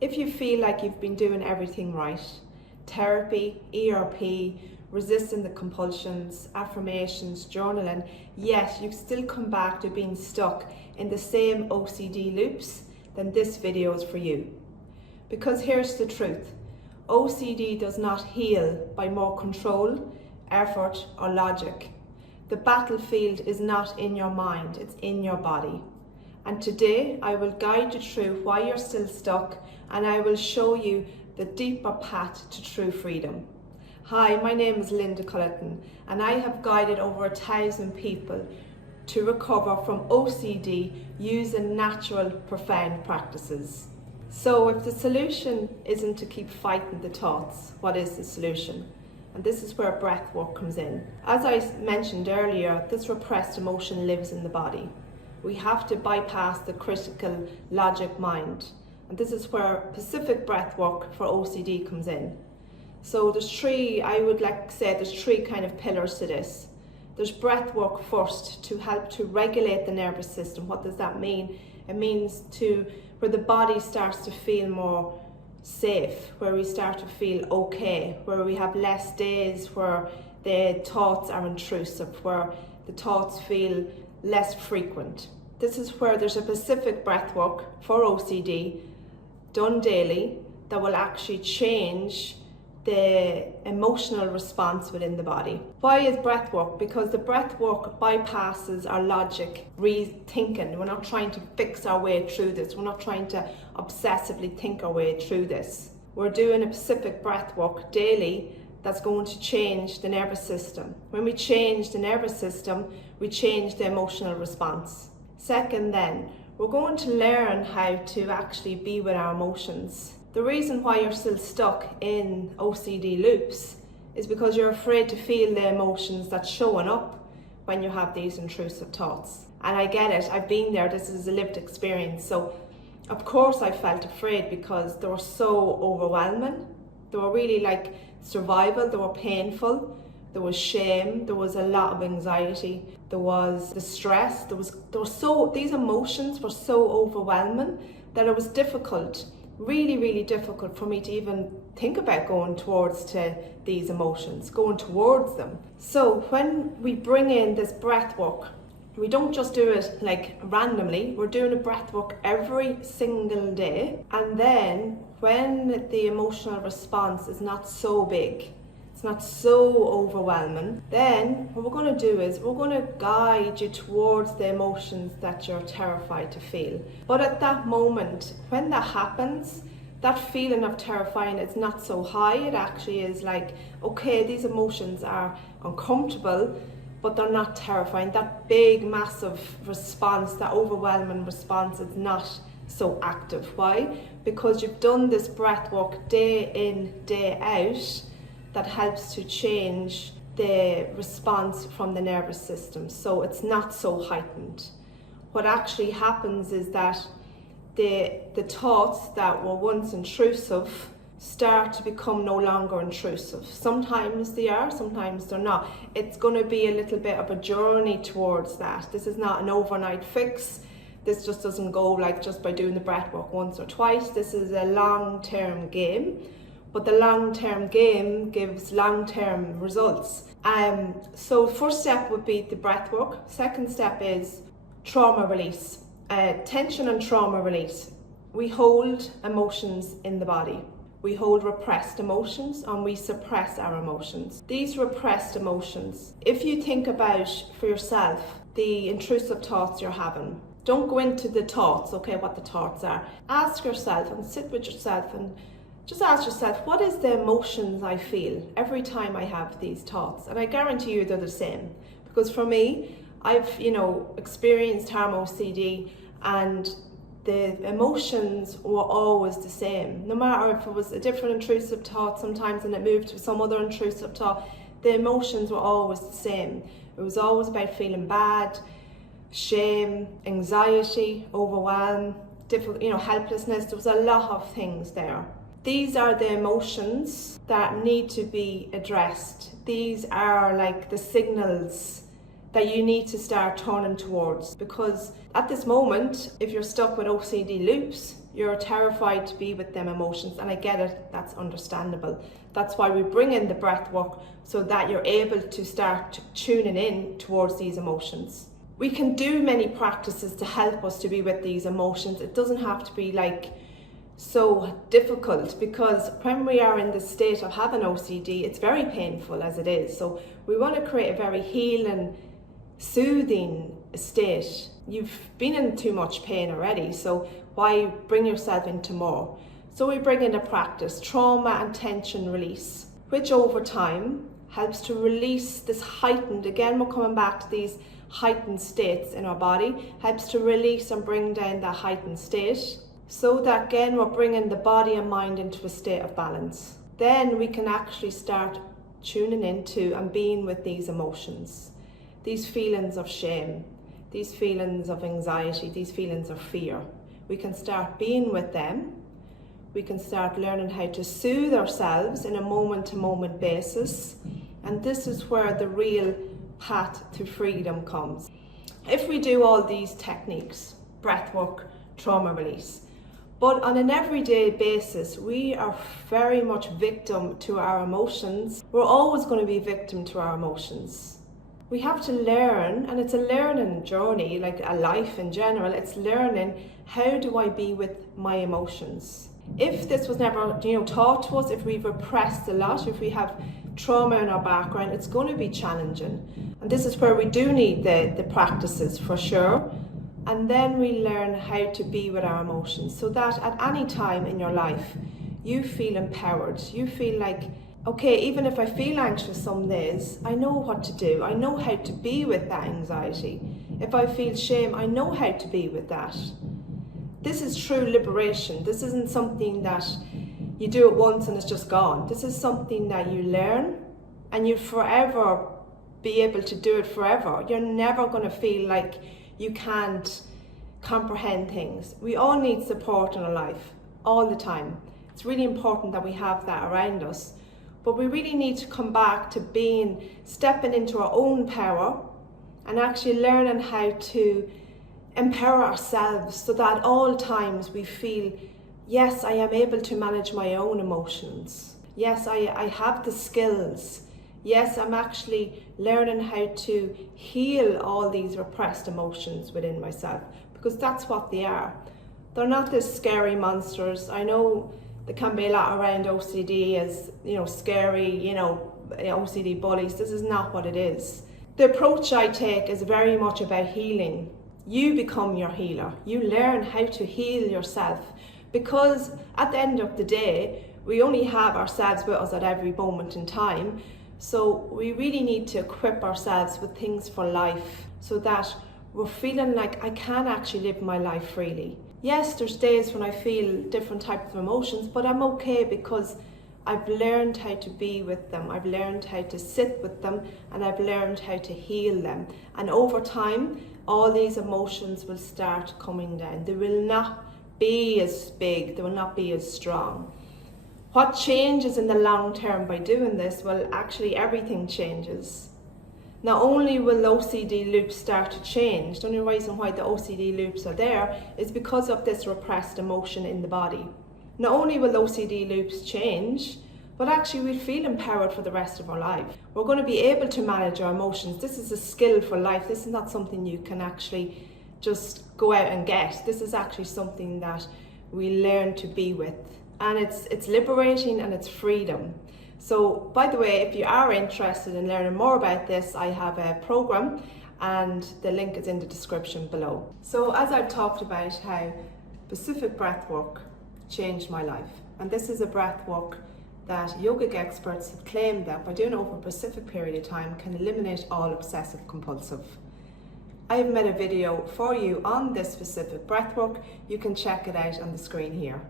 If you feel like you've been doing everything right, therapy, ERP, resisting the compulsions, affirmations, journaling, yet you still come back to being stuck in the same OCD loops, then this video is for you. Because here's the truth, OCD does not heal by more control, effort or logic. The battlefield is not in your mind, it's in your body. And today I will guide you through why you're still stuck, and I will show you the deeper path to true freedom. Hi, my name is Linda Culleton, and I have guided over 1,000 people to recover from OCD using natural, profound practices. So if the solution isn't to keep fighting the thoughts, what is the solution? And this is where breath work comes in. As I mentioned earlier, this repressed emotion lives in the body. We have to bypass the critical logic mind. And this is where specific breath work for OCD comes in. So there's three kind of pillars to this. There's breath work first to help to regulate the nervous system. What does that mean? It means where the body starts to feel more safe, where we start to feel okay, where we have less days where the thoughts are intrusive, where the thoughts feel less frequent. This is where there's a specific breath work for OCD done daily that will actually change the emotional response within the body. Why is breath work? Because the breath work bypasses our logic, rethinking. We're not trying to fix our way through this. We're not trying to obsessively think our way through this. We're doing a specific breath work daily that's going to change the nervous system. When we change the nervous system, we change the emotional response. Second then, we're going to learn how to actually be with our emotions. The reason why you're still stuck in OCD loops is because you're afraid to feel the emotions that's showing up when you have these intrusive thoughts. And I get it, I've been there, this is a lived experience. So of course I felt afraid because they were so overwhelming. They were really like survival, they were painful. There was shame, there was a lot of anxiety, there was the stress, these emotions were so overwhelming that it was difficult, really difficult for me to even think about going towards these emotions, going towards them. So when we bring in this breath work, we don't just do it like randomly, we're doing a breath work every single day. And then when the emotional response is not so big, it's not so overwhelming, then what we're going to do is we're going to guide you towards the emotions that you're terrified to feel. But at that moment, when that happens, that feeling of terrifying is not so high. It actually is like, okay, these emotions are uncomfortable, but they're not terrifying. That big, massive response, that overwhelming response is not so active. Why? Because you've done this breath work day in, day out, that helps to change the response from the nervous system, so it's not so heightened. What actually happens is that the thoughts that were once intrusive start to become no longer intrusive. Sometimes they are, sometimes they're not. It's going to be a little bit of a journey towards that. This is not an overnight fix. This just doesn't go like just by doing the breath work once or twice. This is a long-term game. But the long-term game gives long-term results. So first step would be the breath work. Second step is trauma release. Tension and trauma release. We hold emotions in the body. We hold repressed emotions and we suppress our emotions. These repressed emotions, if you think about for yourself the intrusive thoughts you're having, don't go into the thoughts, okay, what the thoughts are. Ask yourself and sit with yourself and just ask yourself, what is the emotions I feel every time I have these thoughts? And I guarantee you they're the same. Because for me, I've experienced harm OCD, and the emotions were always the same. No matter if it was a different intrusive thought sometimes and it moved to some other intrusive thought, the emotions were always the same. It was always about feeling bad, shame, anxiety, overwhelm, helplessness. There was a lot of things there. These are the emotions that need to be addressed. These are like the signals that you need to start turning towards, because at this moment, if you're stuck with OCD loops, You're terrified to be with them emotions, and I get it, that's understandable. That's why we bring in the breath work, so that you're able to start tuning in towards these emotions. We can do many practices to help us to be with these emotions. It doesn't have to be like so difficult, because when we are in the state of having OCD, it's very painful as it is. So we want to create a very healing, soothing state. You've been in too much pain already, so why bring yourself into more? So we bring in a practice, trauma and tension release, which over time helps to release this heightened, again we're coming back to these heightened states in our body, helps to release and bring down that heightened state, so that again we're bringing the body and mind into a state of balance. Then we can actually start tuning into and being with these emotions, these feelings of shame, these feelings of anxiety, these feelings of fear. We can start being with them. We can start learning how to soothe ourselves in a moment-to-moment basis. And this is where the real path to freedom comes. If we do all these techniques, breath work, trauma release, but on an everyday basis, we are very much victim to our emotions. We're always going to be victim to our emotions. We have to learn, and it's a learning journey, like a life in general. It's learning, how do I be with my emotions? If this was never, taught to us, if we've repressed a lot, if we have trauma in our background, it's going to be challenging. And this is where we do need the practices for sure. And then we learn how to be with our emotions, so that at any time in your life, you feel empowered. You feel like, okay, even if I feel anxious some days, I know what to do. I know how to be with that anxiety. If I feel shame, I know how to be with that. This is true liberation. This isn't something that you do it once and it's just gone. This is something that you learn, and you forever be able to do it forever. You're never going to feel like you can't comprehend things. We all need support in our life, all the time. It's really important that we have that around us. But we really need to come back to stepping into our own power, and actually learning how to empower ourselves, so that at all times we feel, yes, I am able to manage my own emotions. Yes, I have the skills. Yes, I'm actually learning how to heal all these repressed emotions within myself, because that's what they are. They're not these scary monsters. I know there can be a lot around OCD as, scary, OCD bullies. This is not what it is. The approach I take is very much about healing. You become your healer. You learn how to heal yourself, because at the end of the day, we only have ourselves with us at every moment in time. So we really need to equip ourselves with things for life, so that we're feeling like I can actually live my life freely. Yes, there's days when I feel different types of emotions, but I'm okay, because I've learned how to be with them. I've learned how to sit with them, and I've learned how to heal them. And over time, all these emotions will start coming down. They will not be as big, they will not be as strong. What changes in the long term by doing this? Well, actually everything changes. Not only will the OCD loops start to change, the only reason why the OCD loops are there is because of this repressed emotion in the body. Not only will OCD loops change, but actually we'll feel empowered for the rest of our life. We're going to be able to manage our emotions. This is a skill for life. This is not something you can actually just go out and get. This is actually something that we learn to be with. And it's liberating, and it's freedom. So, by the way, if you are interested in learning more about this, I have a program, and the link is in the description below. So, as I've talked about how Pacific breathwork changed my life, and this is a breathwork that yogic experts have claimed that by doing it over a specific period of time can eliminate all obsessive compulsive. I have made a video for you on this specific breathwork. You can check it out on the screen here.